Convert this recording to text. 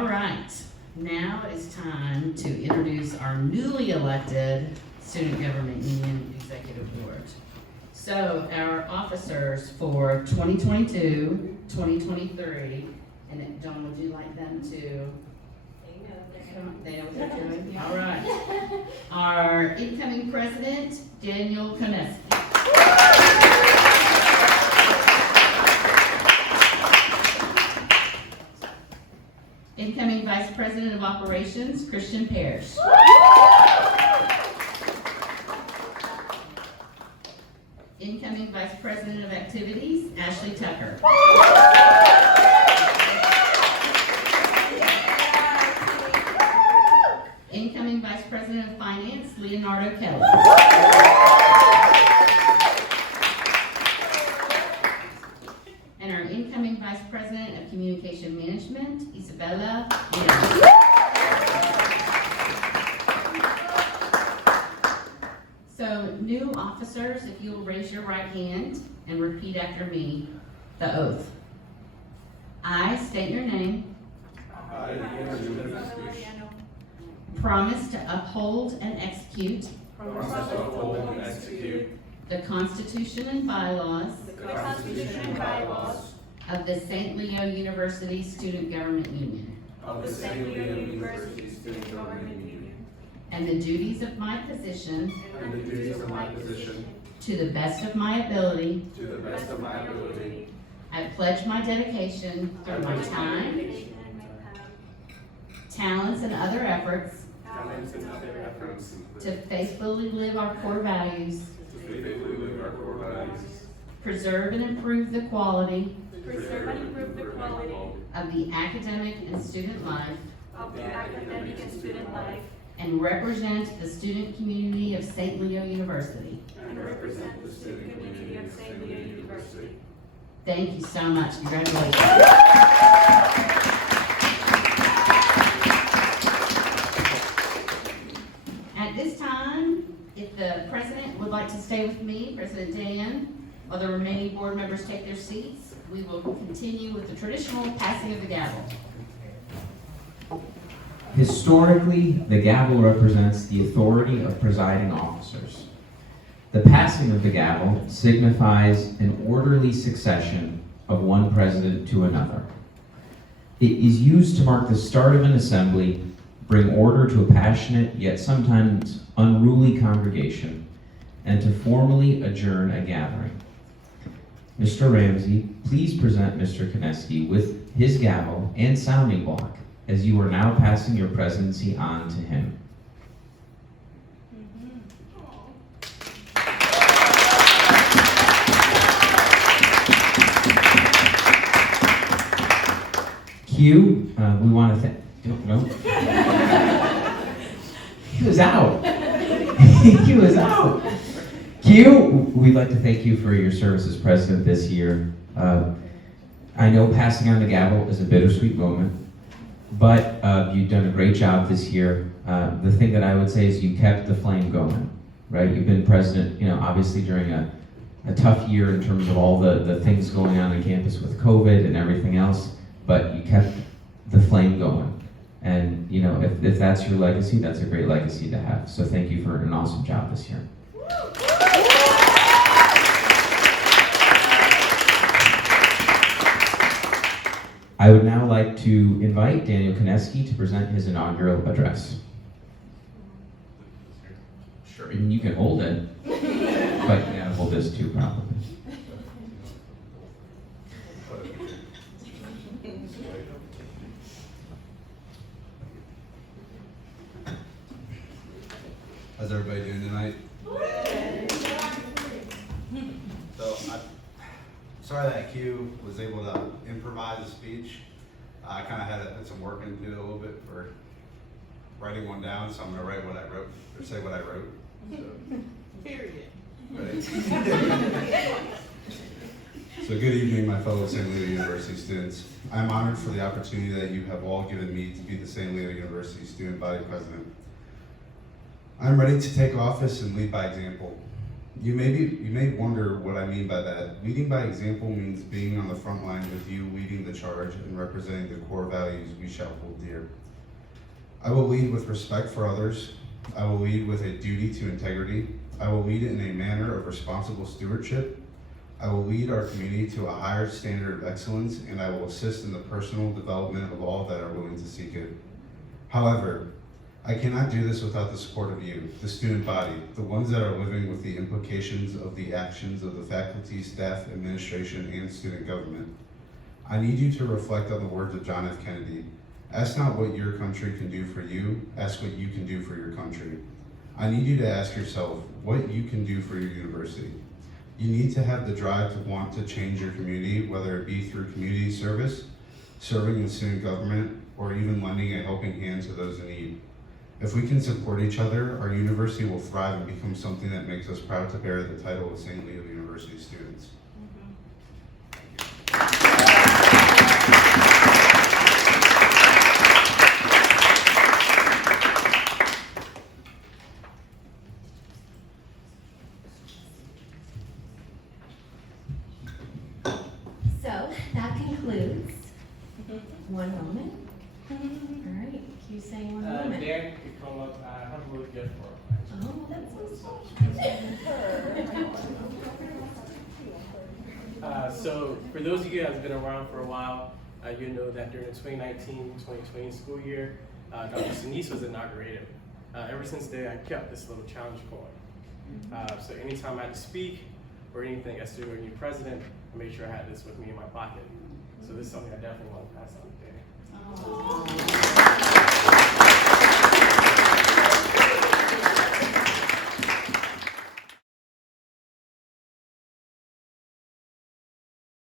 All right, now it is time to introduce our newly elected Student Government Union Executive Board. So our officers for 2022, 2023, and Dawn, would you like them to? They know what they're doing? All right. Our incoming president, Daniel Koneski. Incoming Vice President of Operations, Christian Parrish. Incoming Vice President of Activities, Ashley Tucker. Incoming Vice President of Finance, Leonardo Kelly. And our incoming Vice President of Communication Management, Isabella Young. So, new officers, if you'll raise your right hand and repeat after me the oath. I state your name. Promise to uphold and execute the Constitution and bylaws of the St. Leo University Student Government Union and the duties of my position to the best of my ability. I pledge my dedication through my time, talents, and other efforts to faithfully live our core values, preserve and improve the quality of the academic and student life, and represent the student community of St. Leo University. Thank you so much. Congratulations. At this time, if the president would like to stay with me, President Dan, while the remaining board members take their seats, we will continue with the traditional passing of the gavel. Historically, the gavel represents the authority of presiding officers. The passing of the gavel signifies an orderly succession of one president to another. It is used to mark the start of an assembly, bring order to a passionate yet sometimes unruly congregation, and to formally adjourn a gathering. Mr. Ramsey, please present Mr. Koneski with his gavel and sounding block, as you are now passing your presidency on to him. Q, we want to thank, no. He was out. He was out. Q, we'd like to thank you for your service as president this year. I know passing on the gavel is a bittersweet moment, but you've done a great job this year. The thing that I would say is you kept the flame going, right? You've been president, obviously during a tough year in terms of all the things going on campus with COVID and everything else, but you kept the flame going. And, if that's your legacy, that's a great legacy to have. So thank you for an awesome job this year. I would now like to invite Daniel Koneski to present his inaugural address. Sure, and you can hold it, but you gotta hold this too, probably. How's everybody doing tonight? So I'm sorry that Q was able to improvise a speech. I kind of had to put some work into it a little bit for writing one down, so I'm going to write what I wrote, or say what I wrote. So, Period. ready? So good evening, my fellow St. Leo University students. I am honored for the opportunity that you have all given me to be the St. Leo University Student Body President. I'm ready to take office and lead by example. You may wonder what I mean by that. Leading by example means being on the front line with you, leading the charge and representing the core values we shall hold dear. I will lead with respect for others. I will lead with a duty to integrity. I will lead in a manner of responsible stewardship. I will lead our community to a higher standard of excellence, and I will assist in the personal development of all that are willing to seek it. However, I cannot do this without the support of you, the student body, the ones that are living with the implications of the actions of the faculty, staff, administration, and student government. I need you to reflect on the words of John F. Kennedy. Ask not what your country can do for you, ask what you can do for your country. I need you to ask yourself what you can do for your university. You need to have the drive to want to change your community, whether it be through community service, serving in student government, or even lending a helping hand to those in need. If we can support each other, our university will thrive and become something that makes us proud to bear the title of St. Leo University students. So that concludes one moment. All right, Q saying one moment. Dan could come up. I have a little gift for him. Oh, that's so sweet. So for those of you that have been around for a while, you know that during the 2019-2020 school year, Dr. Sinise was inaugurated. Ever since then, I kept this little challenge going. So anytime I had to speak or anything as to a new president, I made sure I had this with me in my pocket. So this is something I definitely want to pass on today. Aww.